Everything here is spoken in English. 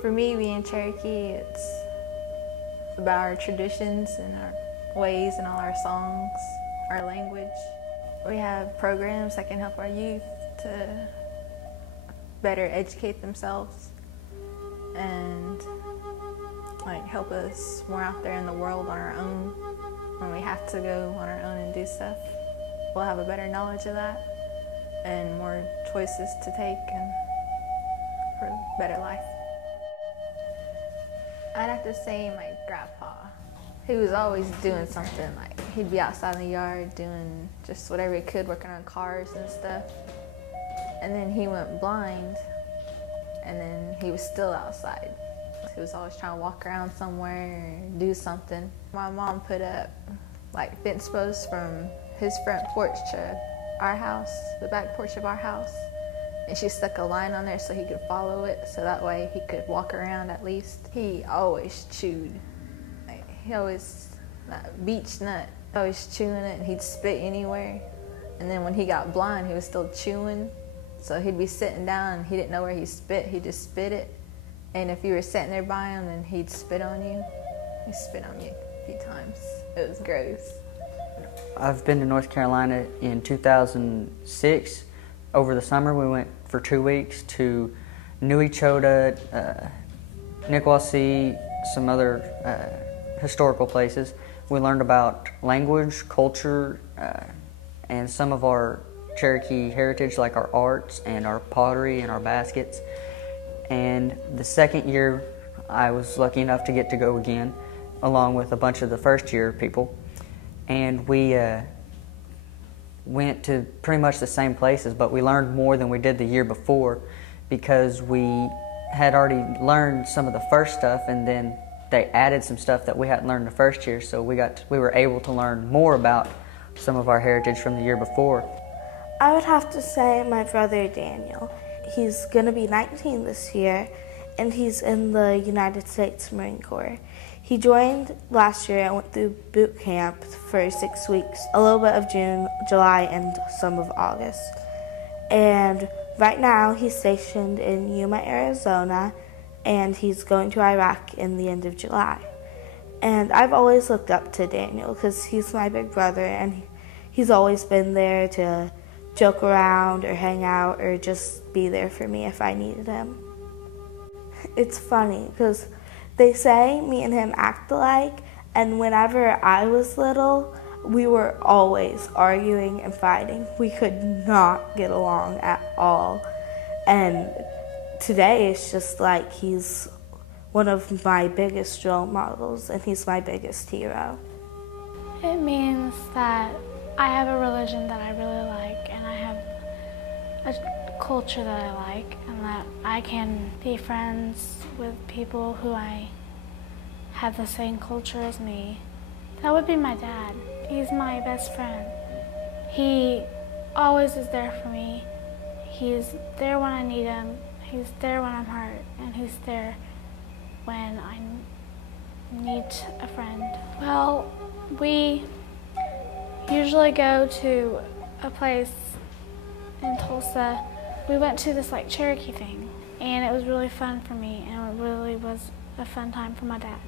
For me, being Cherokee, it's about our traditions and our ways and all our songs, our language. We have programs that can help our youth to better educate themselves and help us more out there in the world on our own. When we have to go on our own and do stuff, we'll have a better knowledge of that and more choices to take and for a better life. I'd have to say my grandpa. He was always doing something, he'd be outside in the yard doing just whatever he could, working on cars and stuff. And then he went blind, and then he was still outside. He was always trying to walk around somewhere or do something. My mom put up fence posts from his front porch to our house, the back porch of our house. And she stuck a line on there so he could follow it, so that way he could walk around at least. He always chewed. He always, beech nut, always chewing it, and he'd spit anywhere. And then when he got blind, he was still chewing. So he'd be sitting down and he didn't know where he spit, he just spit it. And if you were sitting there by him, then he'd spit on you. He spit on you a few times. It was gross. I've been to North Carolina in 2006. Over the summer, we went for 2 weeks to New Echota, Nicolay, some other historical places. We learned about language, culture, and some of our Cherokee heritage, like our arts and our pottery and our baskets. And the second year, I was lucky enough to get to go again, along with a bunch of the first year people. And we went to pretty much the same places, but we learned more than we did the year before because we had already learned some of the first stuff, and then they added some stuff that we hadn't learned the first year, so we were able to learn more about some of our heritage from the year before. I would have to say my brother Daniel. He's going to be 19 this year, and he's in the United States Marine Corps. He joined last year and went through boot camp for 6 weeks, a little bit of June, July, and some of August. And right now he's stationed in Yuma, Arizona, and he's going to Iraq in the end of July. And I've always looked up to Daniel because he's my big brother, and he's always been there to joke around or hang out or just be there for me if I needed him. It's funny because they say me and him act alike, and whenever I was little, we were always arguing and fighting. We could not get along at all. And today it's just like he's one of my biggest role models, and he's my biggest hero. It means that I have a religion that I really like, and I have a culture that I like, and that I can be friends with people who I have the same culture as me. That would be my dad. He's my best friend. He always is there for me. He's there when I need him. He's there when I'm hurt, and he's there when I need a friend. Well, we usually go to a place in Tulsa. We went to this Cherokee thing, and it was really fun for me, and it really was a fun time for my dad.